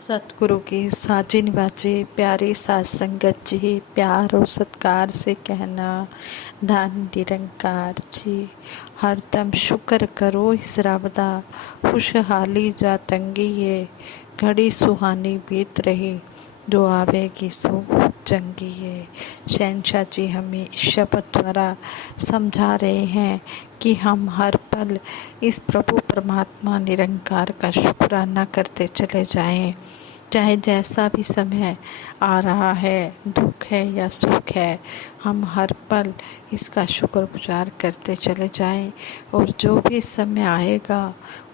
सतगुरु की साजी निवाजे प्यारी साज संगत जी, प्यार और सत्कार से कहना धन निरंकार जी। हरदम शुक्र करो इस रब दा, खुशहाली जा तंगी ये घड़ी सुहानी बीत रही, जो आवेगी सो चंगी है। शहनशाह जी हमें इस शब्द द्वारा समझा रहे हैं कि हम हर पल इस प्रभु परमात्मा निरंकार का शुक्राना करते चले जाएं। चाहे जैसा भी समय आ रहा है, दुख है या सुख है, हम हर पल इसका शुक्रगुजार करते चले जाएं। और जो भी समय आएगा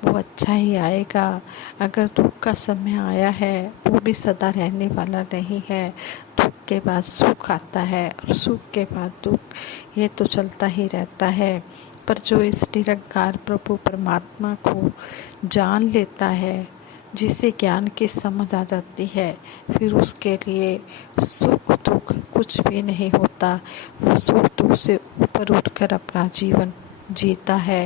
वो अच्छा ही आएगा। अगर दुख का समय आया है वो भी सदा रहने वाला नहीं है। दुख के बाद सुख आता है और सुख के बाद दुख, ये तो चलता ही रहता है। पर जो इस निरंकार प्रभु परमात्मा को जान लेता है, जिसे ज्ञान की समझ आ जाती है, फिर उसके लिए सुख दुख कुछ भी नहीं होता। वो सुख दुख से ऊपर उठकर अपना जीवन जीता है।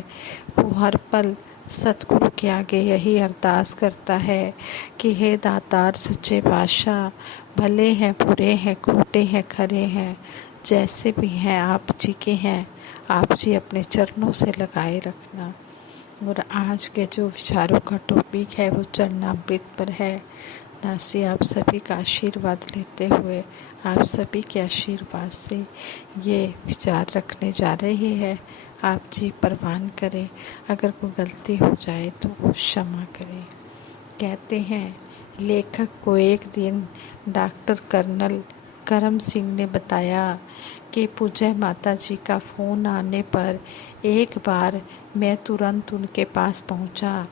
वो हर पल सतगुरु के आगे यही अरदास करता है कि हे दातार सच्चे पातशाह, भले हैं बुरे हैं खोटे हैं खरे हैं, जैसे भी हैं आप जी के हैं, आप जी अपने चरणों से लगाए रखना। और आज के जो विचारों का टॉपिक है वो चरणामृत पर है। दासी आप सभी का आशीर्वाद लेते हुए, आप सभी के आशीर्वाद से ये विचार रखने जा रहे हैं। आप जी परवान करें, अगर कोई गलती हो जाए तो क्षमा करें। कहते हैं, लेखक को एक दिन डॉक्टर कर्नल करम सिंह ने बताया कि पूज्य माता जी का फ़ोन आने पर एक बार मैं तुरंत उनके पास पहुंचा।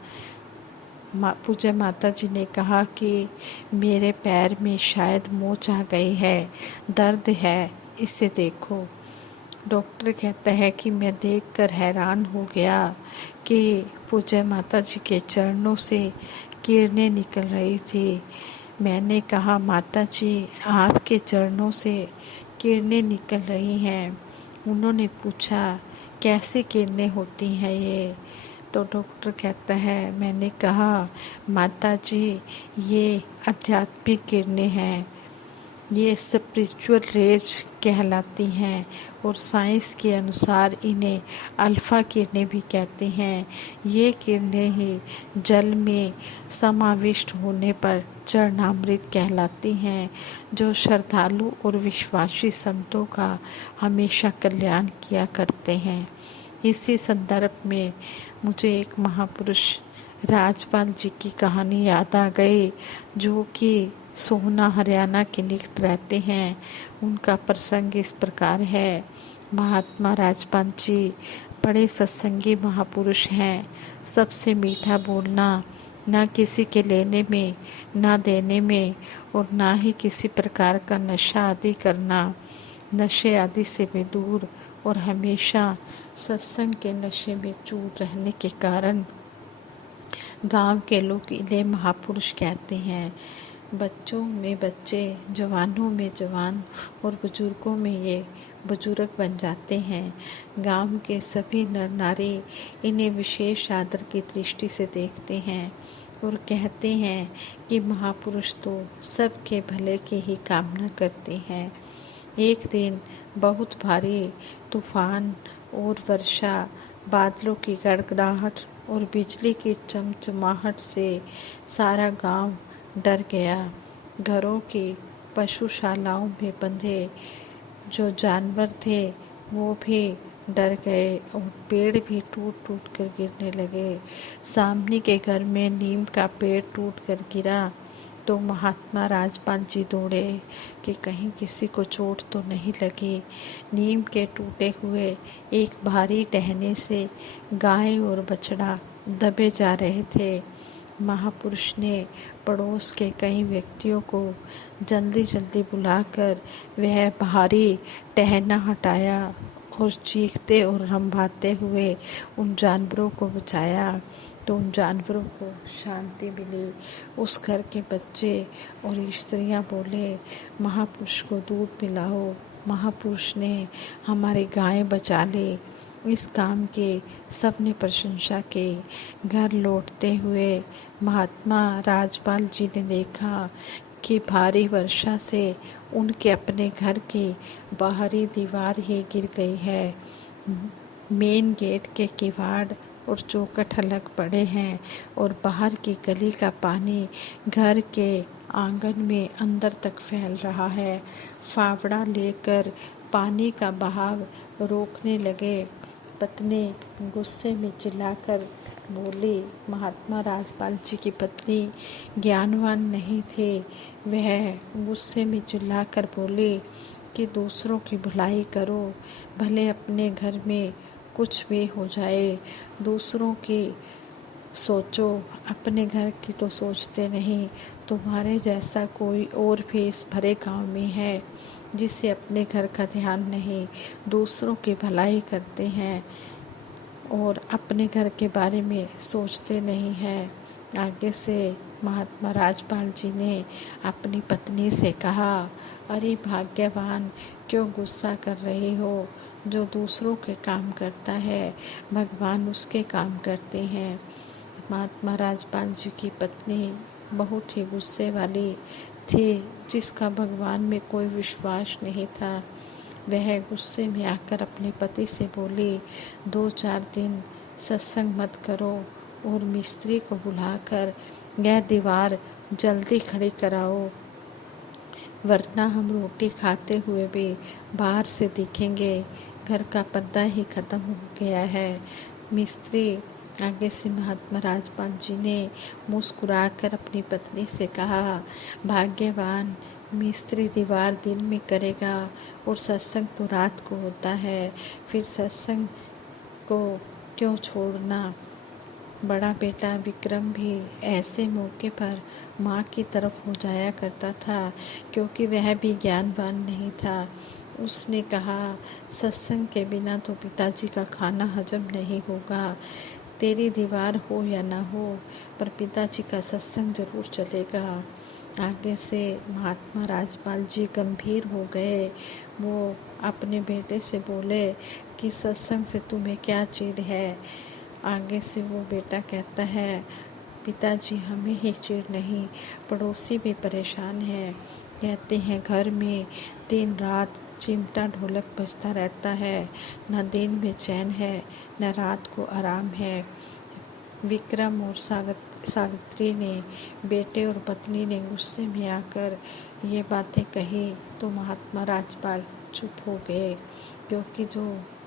पूज्य माता जी ने कहा कि मेरे पैर में शायद मोच आ गई है, दर्द है, इसे देखो। डॉक्टर कहता है कि मैं देखकर हैरान हो गया कि पूज्य माता जी के चरणों से किरणें निकल रही थी। मैंने कहा, माता जी आपके चरणों से किरणें निकल रही हैं। उन्होंने पूछा, कैसी किरणें होती हैं ये? तो डॉक्टर कहता है, मैंने कहा, माता जी ये आध्यात्मिक किरणें हैं, ये स्पिरिचुअल रेज कहलाती हैं और साइंस के अनुसार इन्हें अल्फ़ा किरणें भी कहते हैं। ये किरणें ही जल में समाविष्ट होने पर चरणामृत कहलाती हैं, जो श्रद्धालु और विश्वासी संतों का हमेशा कल्याण किया करते हैं। इसी संदर्भ में मुझे एक महापुरुष राजपाल जी की कहानी याद आ गई, जो कि सोहना हरियाणा के निकट रहते हैं। उनका प्रसंग इस प्रकार है। महात्मा राजपाल जी बड़े सत्संगी महापुरुष हैं। सबसे मीठा बोलना, ना किसी के लेने में ना देने में, और ना ही किसी प्रकार का नशा आदि करना, नशे आदि से भी दूर, और हमेशा सत्संग के नशे में चूर रहने के कारण गांव के लोग इन्हें महापुरुष कहते हैं। बच्चों में बच्चे, जवानों में जवान और बुजुर्गों में ये बुजुर्ग बन जाते हैं। गांव के सभी नर नारी इन्हें विशेष आदर की दृष्टि से देखते हैं और कहते हैं कि महापुरुष तो सबके भले की ही कामना करते हैं। एक दिन बहुत भारी तूफान और वर्षा, बादलों की गड़गड़ाहट और बिजली की चमचमाहट से सारा गांव डर गया। घरों की पशुशालाओं में बंधे जो जानवर थे वो भी डर गए और पेड़ भी टूट टूट कर गिरने लगे। सामने के घर में नीम का पेड़ टूट कर गिरा तो महात्मा राजपाल जी दौड़े कि कहीं किसी को चोट तो नहीं लगी। नीम के टूटे हुए एक भारी टहने से गाय और बछड़ा दबे जा रहे थे। महापुरुष ने पड़ोस के कई व्यक्तियों को जल्दी जल्दी बुलाकर वह भारी टहना हटाया और चीखते और रंभाते हुए उन जानवरों को बचाया। तो उन जानवरों को शांति मिली। उस घर के बच्चे और स्त्रियां बोले, महापुरुष को दूध पिलाओ। महापुरुष ने हमारी गाय बचा ली। इस काम के सबने प्रशंसा की। घर लौटते हुए महात्मा राजपाल जी ने देखा कि भारी वर्षा से उनके अपने घर की बाहरी दीवार ही गिर गई है। मेन गेट के किवाड़ और चौखट अलग पड़े हैं और बाहर की गली का पानी घर के आंगन में अंदर तक फैल रहा है। फावड़ा लेकर पानी का बहाव रोकने लगे। पत्नी गुस्से में चिल्लाकर बोली। महात्मा राजपाल जी की पत्नी ज्ञानवान नहीं थी। वह गुस्से में चिल्लाकर बोली कि दूसरों की भलाई करो, भले अपने घर में कुछ भी हो जाए। दूसरों की सोचो, अपने घर की तो सोचते नहीं। तुम्हारे जैसा कोई और भी इस भरे गांव में है जिसे अपने घर का ध्यान नहीं, दूसरों की भलाई करते हैं और अपने घर के बारे में सोचते नहीं हैं। आगे से महात्मा राजपाल जी ने अपनी पत्नी से कहा, अरे भाग्यवान, क्यों गुस्सा कर रही हो? जो दूसरों के काम करता है भगवान उसके काम करते हैं। महात्मा राजपाल जी की पत्नी बहुत ही गुस्से वाली थी, जिसका भगवान में कोई विश्वास नहीं था। वह गुस्से में आकर अपने पति से बोली, 2-4 दिन सत्संग मत करो और मिस्त्री को बुलाकर यह दीवार जल्दी खड़ी कराओ, वरना हम रोटी खाते हुए भी बाहर से दिखेंगे। घर का पर्दा ही खत्म हो गया है। मिस्त्री आगे से महात्मा राजपाल जी ने मुस्कुराकर अपनी पत्नी से कहा, भाग्यवान, मिस्त्री दीवार दिन में करेगा और सत्संग तो रात को होता है, फिर सत्संग को क्यों छोड़ना? बड़ा बेटा विक्रम भी ऐसे मौके पर माँ की तरफ हो जाया करता था, क्योंकि वह भी ज्ञानवान नहीं था। उसने कहा, सत्संग के बिना तो पिताजी का खाना हजम नहीं होगा। तेरी दीवार हो या ना हो, पर पिताजी का सत्संग जरूर चलेगा। आगे से महात्मा राजपाल जी गंभीर हो गए। वो अपने बेटे से बोले कि सत्संग से तुम्हें क्या चिढ़ है? आगे से वो बेटा कहता है, पिताजी, हमें ही चिढ़ नहीं, पड़ोसी भी परेशान है। कहते हैं घर में दिन रात चिमटा ढोलक बजता रहता है, न दिन में चैन है न रात को आराम है। विक्रम और सावित्री ने, बेटे और पत्नी ने गुस्से में आकर ये बातें कही तो महात्मा राजपाल चुप हो गए, क्योंकि जो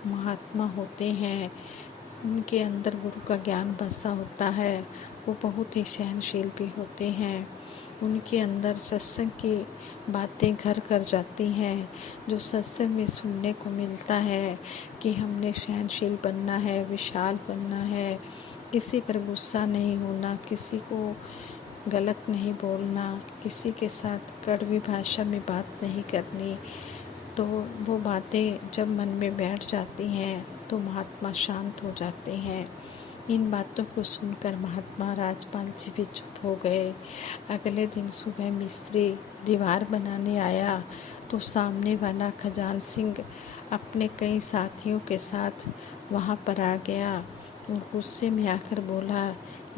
महात्मा होते हैं उनके अंदर गुरु का ज्ञान बसा होता है। वो बहुत ही सहनशील भी होते हैं। उनके अंदर सत्संग की बातें घर कर जाती हैं। जो सत्संग में सुनने को मिलता है कि हमने सहनशील बनना है, विशाल बनना है, किसी पर गुस्सा नहीं होना, किसी को गलत नहीं बोलना, किसी के साथ कड़वी भाषा में बात नहीं करनी, तो वो बातें जब मन में बैठ जाती हैं तो महात्मा शांत हो जाते हैं। इन बातों को सुनकर महात्मा राजपाल जी भी चुप हो गए। अगले दिन सुबह मिस्त्री दीवार बनाने आया तो सामने वाला खजान सिंह अपने कई साथियों के साथ वहाँ पर आ गया और गुस्से में आकर बोला,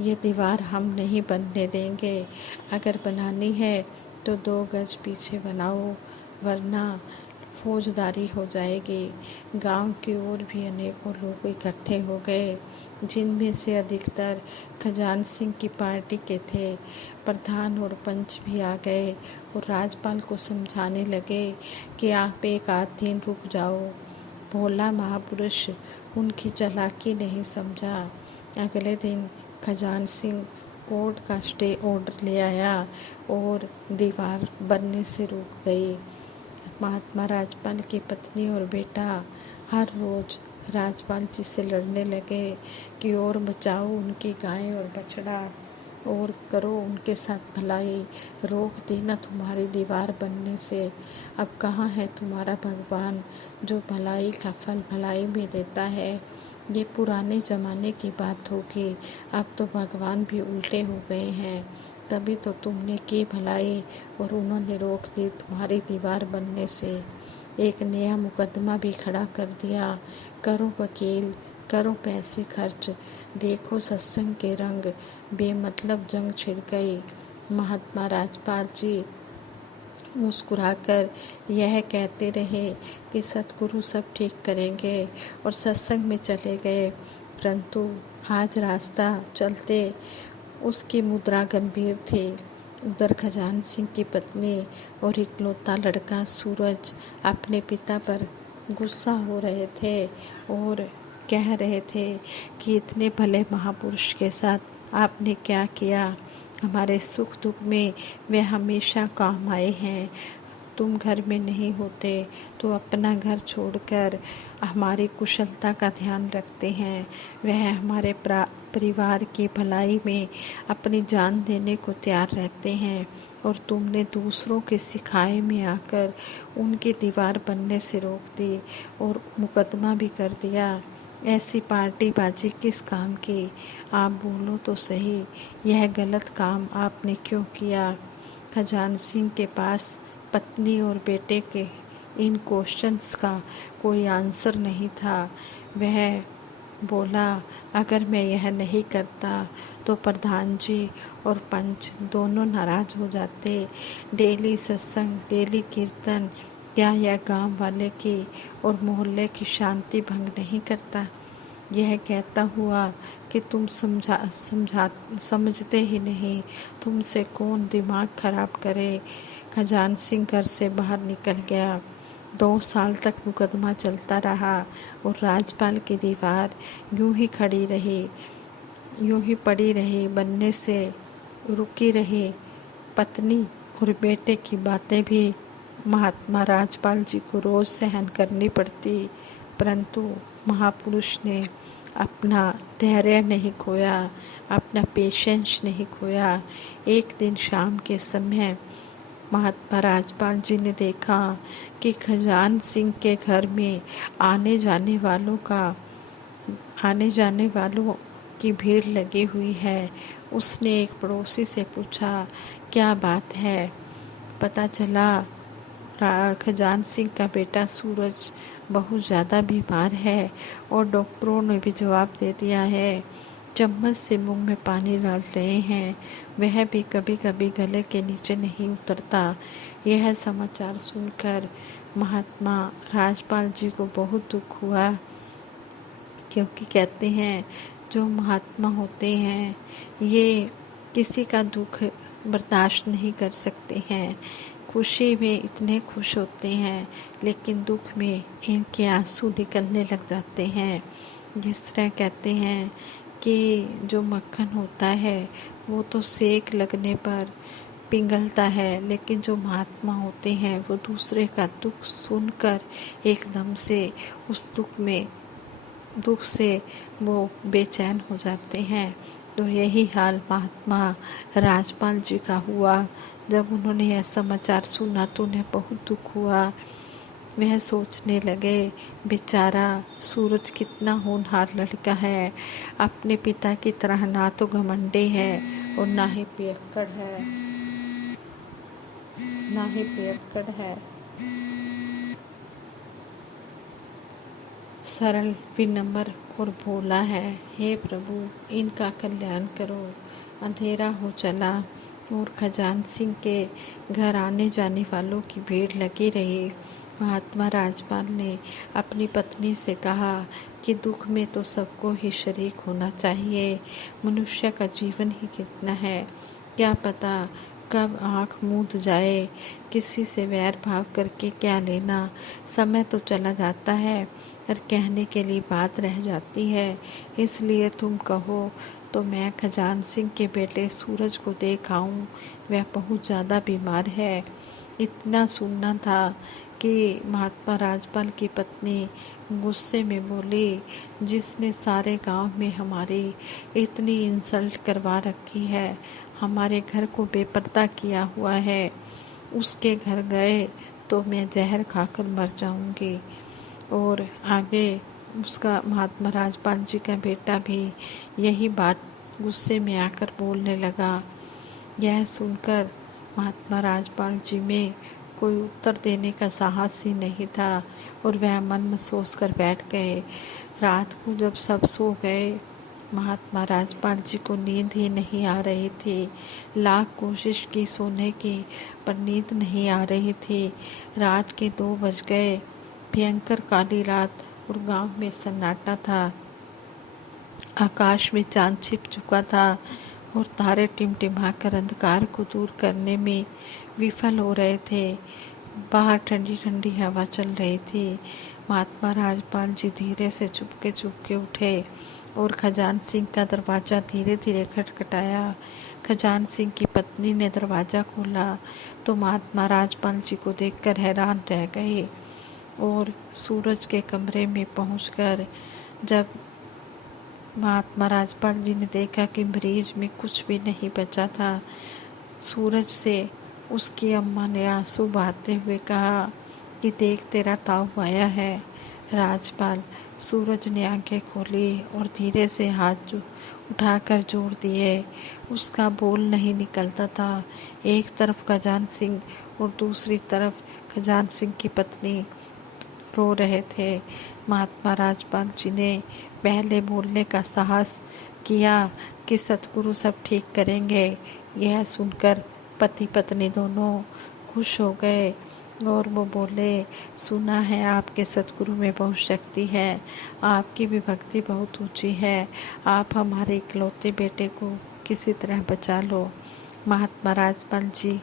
ये दीवार हम नहीं बनने देंगे। अगर बनानी है तो 2 गज पीछे बनाओ, वरना फौजदारी हो जाएगी। गांव की ओर भी अनेकों लोग इकट्ठे हो गए, जिनमें से अधिकतर खजान सिंह की पार्टी के थे। प्रधान और पंच भी आ गए और राजपाल को समझाने लगे कि आप एक आध दिन रुक जाओ। भोला महापुरुष उनकी चालाकी नहीं समझा। अगले दिन खजान सिंह कोर्ट का स्टे ऑर्डर ले आया और दीवार बनने से रुक गई। महात्मा राजपाल की पत्नी और बेटा हर रोज राजपाल जी से लड़ने लगे कि और बचाओ उनकी गाय और बछड़ा, और करो उनके साथ भलाई, रोक देना तुम्हारी दीवार बनने से। अब कहाँ है तुम्हारा भगवान जो भलाई का फल भलाई में देता है? ये पुराने ज़माने की बात होगी, अब तो भगवान भी उल्टे हो गए हैं। तभी तो तुमने की भलाई और उन्होंने रोक दी तुम्हारी दीवार बनने से। एक नया मुकदमा भी खड़ा कर दिया। करो वकील, करो पैसे खर्च, देखो सत्संग के रंग, बेमतलब जंग छिड़ गई। महात्मा राजपाल जी मुस्कुराकर यह कहते रहे कि सतगुरु सब ठीक करेंगे और सत्संग में चले गए। परंतु आज रास्ता चलते उसकी मुद्रा गंभीर थी। उधर खजान सिंह की पत्नी और इकलौता लड़का सूरज अपने पिता पर गुस्सा हो रहे थे और कह रहे थे कि इतने भले महापुरुष के साथ आपने क्या किया। हमारे सुख दुख में वे हमेशा काम आए हैं। तुम घर में नहीं होते तो अपना घर छोड़कर हमारी कुशलता का ध्यान रखते हैं। वह हमारे परिवार की भलाई में अपनी जान देने को तैयार रहते हैं और तुमने दूसरों के सिखाए में आकर उनकी दीवार बनने से रोक दी और मुकदमा भी कर दिया। ऐसी पार्टीबाजी किस काम की? आप बोलो तो सही, यह गलत काम आपने क्यों किया? खजान सिंह के पास पत्नी और बेटे के इन क्वेश्चंस का कोई आंसर नहीं था। वह बोला, अगर मैं यह नहीं करता तो प्रधान जी और पंच दोनों नाराज हो जाते। डेली सत्संग, डेली कीर्तन, क्या यह गांव वाले की और मोहल्ले की शांति भंग नहीं करता? यह कहता हुआ कि तुम समझते ही नहीं, तुमसे कौन दिमाग खराब करे। खजान सिंह घर से बाहर निकल गया। 2 साल तक मुकदमा चलता रहा और राजपाल की दीवार यूं ही खड़ी रही, यूं ही पड़ी रही, बनने से रुकी रही। पत्नी और बेटे की बातें भी महात्मा राजपाल जी को रोज सहन करनी पड़ती, परंतु महापुरुष ने अपना धैर्य नहीं खोया, अपना पेशेंस नहीं खोया। एक दिन शाम के समय महात्मा राजपाल जी ने देखा कि खजान सिंह के घर में आने जाने वालों की भीड़ लगी हुई है। उसने एक पड़ोसी से पूछा, क्या बात है? पता चला खजान सिंह का बेटा सूरज बहुत ज़्यादा बीमार है और डॉक्टरों ने भी जवाब दे दिया है। चम्मच से मुंह में पानी डाल रहे हैं, वह भी कभी कभी गले के नीचे नहीं उतरता। यह समाचार सुनकर महात्मा राजपाल जी को बहुत दुख हुआ, क्योंकि कहते हैं जो महात्मा होते हैं ये किसी का दुख बर्दाश्त नहीं कर सकते हैं। खुशी में इतने खुश होते हैं लेकिन दुख में इनके आंसू निकलने लग जाते हैं। जिस तरह कहते हैं कि जो मक्खन होता है वो तो सेक लगने पर पिघलता है, लेकिन जो महात्मा होते हैं वो दूसरे का दुख सुनकर एकदम से उस दुख से वो बेचैन हो जाते हैं। तो यही हाल महात्मा राजपाल जी का हुआ। जब उन्होंने यह समाचार सुना तो उन्हें बहुत दुख हुआ। वह सोचने लगे, बेचारा सूरज कितना होनहार लड़का है, अपने पिता की तरह ना तो घमंडी है और ना ही पियक्कड़ है, सरल, विनम्र और भोला है। हे प्रभु, इनका कल्याण करो। अंधेरा हो चला और खजान सिंह के घर आने जाने वालों की भीड़ लगी रही। महात्मा राजपाल ने अपनी पत्नी से कहा कि दुख में तो सबको ही शरीक होना चाहिए। मनुष्य का जीवन ही कितना है, क्या पता कब आँख मूंद जाए। किसी से वैर भाव करके क्या लेना, समय तो चला जाता है और कहने के लिए बात रह जाती है। इसलिए तुम कहो तो मैं खजान सिंह के बेटे सूरज को देख आऊं, वह बहुत ज़्यादा बीमार है। इतना सुनना था कि महात्मा राजपाल की पत्नी गुस्से में बोली, जिसने सारे गांव में हमारी इतनी इंसल्ट करवा रखी है, हमारे घर को बेपर्दा किया हुआ है, उसके घर गए तो मैं जहर खाकर मर जाऊंगी। और आगे उसका महात्मा राजपाल जी का बेटा भी यही बात गुस्से में आकर बोलने लगा। यह सुनकर महात्मा राजपाल जी में कोई उत्तर देने का साहस ही नहीं था और वह मन में सोच कर बैठ गए। रात को जब सब सो गए, महात्मा राजपाल जी को नींद ही नहीं आ रही थी। लाख कोशिश की सोने की, पर नींद नहीं आ रही थी। रात के 2 बज गए। भयंकर काली रात और गांव में सन्नाटा था। आकाश में चांद छिप चुका था और तारे टिमटिमाकर अंधकार को दूर करने में विफल हो रहे थे। बाहर ठंडी ठंडी हवा चल रही थी। महात्मा राजपाल जी धीरे से चुपके उठे और खजान सिंह का दरवाजा धीरे धीरे खटखटाया। खजान सिंह की पत्नी ने दरवाजा खोला तो महात्मा राजपाल जी को देखकर हैरान रह गए और सूरज के कमरे में पहुंचकर जब महात्मा राजपाल जी ने देखा कि मरीज में कुछ भी नहीं बचा था, सूरज से उसकी अम्मा ने आंसू बहाते हुए कहा कि देख तेरा ताऊ आया है। राजपाल सूरज ने आंखें खोली और धीरे से हाथ उठाकर जोड़ दिए। उसका बोल नहीं निकलता था। एक तरफ खजान सिंह और दूसरी तरफ खजान सिंह की पत्नी रो रहे थे। महात्मा राजपाल जी ने पहले बोलने का साहस किया कि सतगुरु सब ठीक करेंगे। यह सुनकर पति पत्नी दोनों खुश हो गए और वो बोले, सुना है आपके सतगुरु में बहुत शक्ति है, आपकी भी भक्ति बहुत ऊंची है, आप हमारे इकलौते बेटे को किसी तरह बचा लो। महात्मा राजपाल जी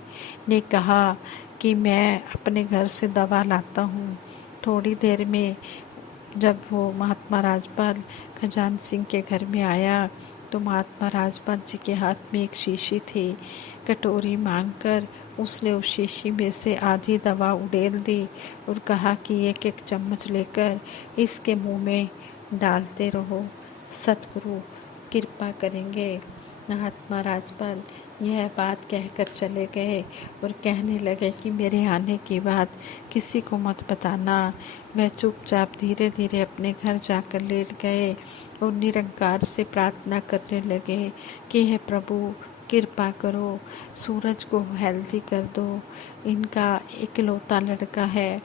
ने कहा कि मैं अपने घर से दवा लाता हूँ। थोड़ी देर में जब वो महात्मा राजपाल खजान सिंह के घर में आया तो महात्मा राजपाल जी के हाथ में एक शीशी थी। कटोरी मांगकर उसने उस शीशी में से आधी दवा उड़ेल दी और कहा कि एक एक चम्मच लेकर इसके मुंह में डालते रहो, सतगुरु कृपा करेंगे। महात्मा राजपाल यह बात कहकर चले गए और कहने लगे कि मेरे आने की बात किसी को मत बताना। वह चुपचाप धीरे धीरे अपने घर जाकर लेट गए और निरंकार से प्रार्थना करने लगे कि हे प्रभु कृपा करो, सूरज को हेल्दी कर दो, इनका इकलौता लड़का है,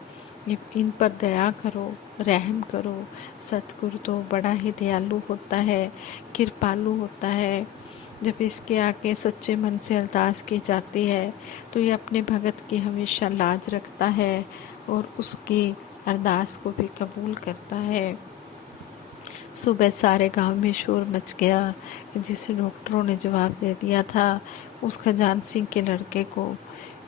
इन पर दया करो, रहम करो। सतगुरु तो बड़ा ही दयालु होता है, कृपालु होता है। जब इसके आगे सच्चे मन से अरदास की जाती है तो ये अपने भगत की हमेशा लाज रखता है और उसकी अरदास को भी कबूल करता है। सुबह सारे गांव में शोर मच गया, जिसे डॉक्टरों ने जवाब दे दिया था उस खजान सिंह के लड़के को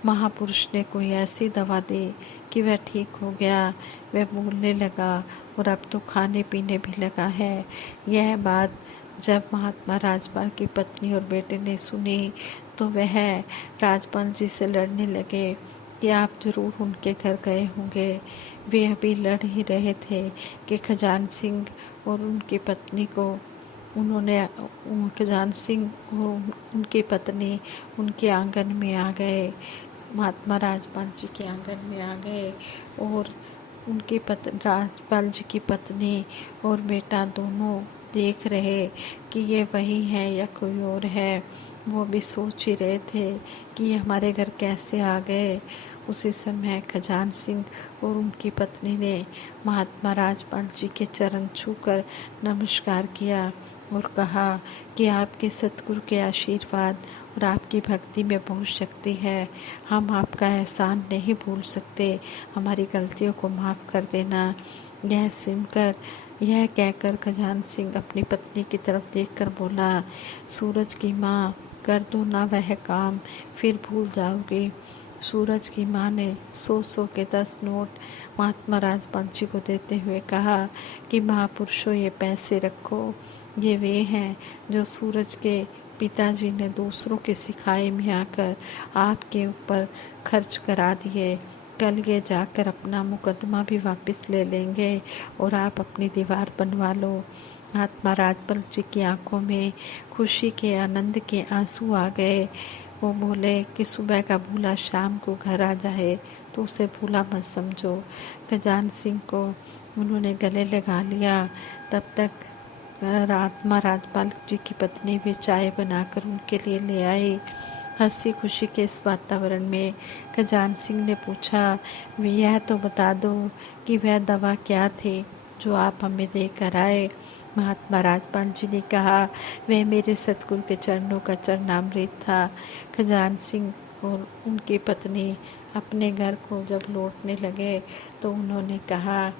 महापुरुष ने कोई ऐसी दवा दी कि वह ठीक हो गया। वह बोलने लगा और अब तो खाने पीने भी लगा है। यह बात जब महात्मा राजपाल की पत्नी और बेटे ने सुनी तो वह राजपाल जी से लड़ने लगे कि आप जरूर उनके घर गए होंगे। वे अभी लड़ ही रहे थे कि खजान सिंह और उनकी पत्नी को उन्होंने खजान सिंह और उनकी पत्नी उनके आंगन में आ गए, महात्मा राजपाल जी के आंगन में आ गए और उनकी राजपाल जी की पत्नी और बेटा दोनों देख रहे कि ये वही है या कोई और है। वो भी सोच ही रहे थे कि ये हमारे घर कैसे आ गए। उसी समय खजान सिंह और उनकी पत्नी ने महात्मा राजपाल जी के चरण छूकर नमस्कार किया और कहा कि आपके सतगुरु के आशीर्वाद और आपकी भक्ति में बहुत शक्ति है। हम आपका एहसान नहीं भूल सकते, हमारी गलतियों को माफ़ कर देना। यह कहकर खजान सिंह अपनी पत्नी की तरफ देखकर बोला, सूरज की माँ कर दो ना वह काम, फिर भूल जाओगी। सूरज की माँ ने 100 के 10 नोट महात्मा राजपाल जी को देते हुए कहा कि महापुरुषों ये पैसे रखो, ये वे हैं जो सूरज के पिताजी ने दूसरों के सिखाए में आकर आपके ऊपर खर्च करा दिए। कल ये जाकर अपना मुकदमा भी वापस ले लेंगे और आप अपनी दीवार बनवा लो। महात्मा राजपाल जी की आंखों में खुशी के आनंद के आंसू आ गए। वो बोले कि सुबह का भूला शाम को घर आ जाए तो उसे भूला मत समझो। खजान सिंह को उन्होंने गले लगा लिया। तब तक महात्मा राजपाल जी की पत्नी भी चाय बनाकर उनके लिए ले आई। हंसी खुशी के इस वातावरण में खजान सिंह ने पूछा, वे यह तो बता दो कि वह दवा क्या थी जो आप हमें देकर आए। महात्मा राजपाल जी ने कहा, वह मेरे सतगुरु के चरणों का चरणामृत था। खजान सिंह और उनकी पत्नी अपने घर को जब लौटने लगे तो उन्होंने कहा,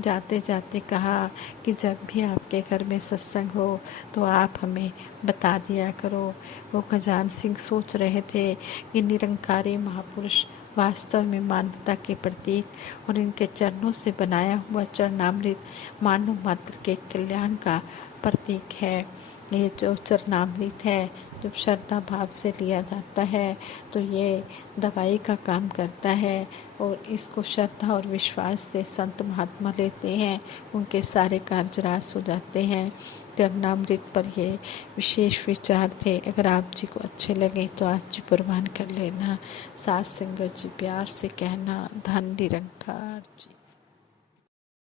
जाते जाते कहा कि जब भी आपके घर में सत्संग हो तो आप हमें बता दिया करो। वो खजान सिंह सोच रहे थे कि निरंकारी महापुरुष वास्तव में मानवता के प्रतीक और इनके चरणों से बनाया हुआ चरणामृत मानव मात्र के कल्याण का प्रतीक है। ये जो चरणामृत है, जब श्रद्धा भाव से लिया जाता है तो ये दवाई का काम करता है, और इसको श्रद्धा और विश्वास से संत महात्मा लेते हैं, उनके सारे कार्य रास हो जाते हैं। चरणामृत पर ये विशेष विचार थे। अगर आप जी को अच्छे लगे तो आज जी प्रवान कर लेना। साथ संगत जी प्यार से कहना, धन निरंकार जी।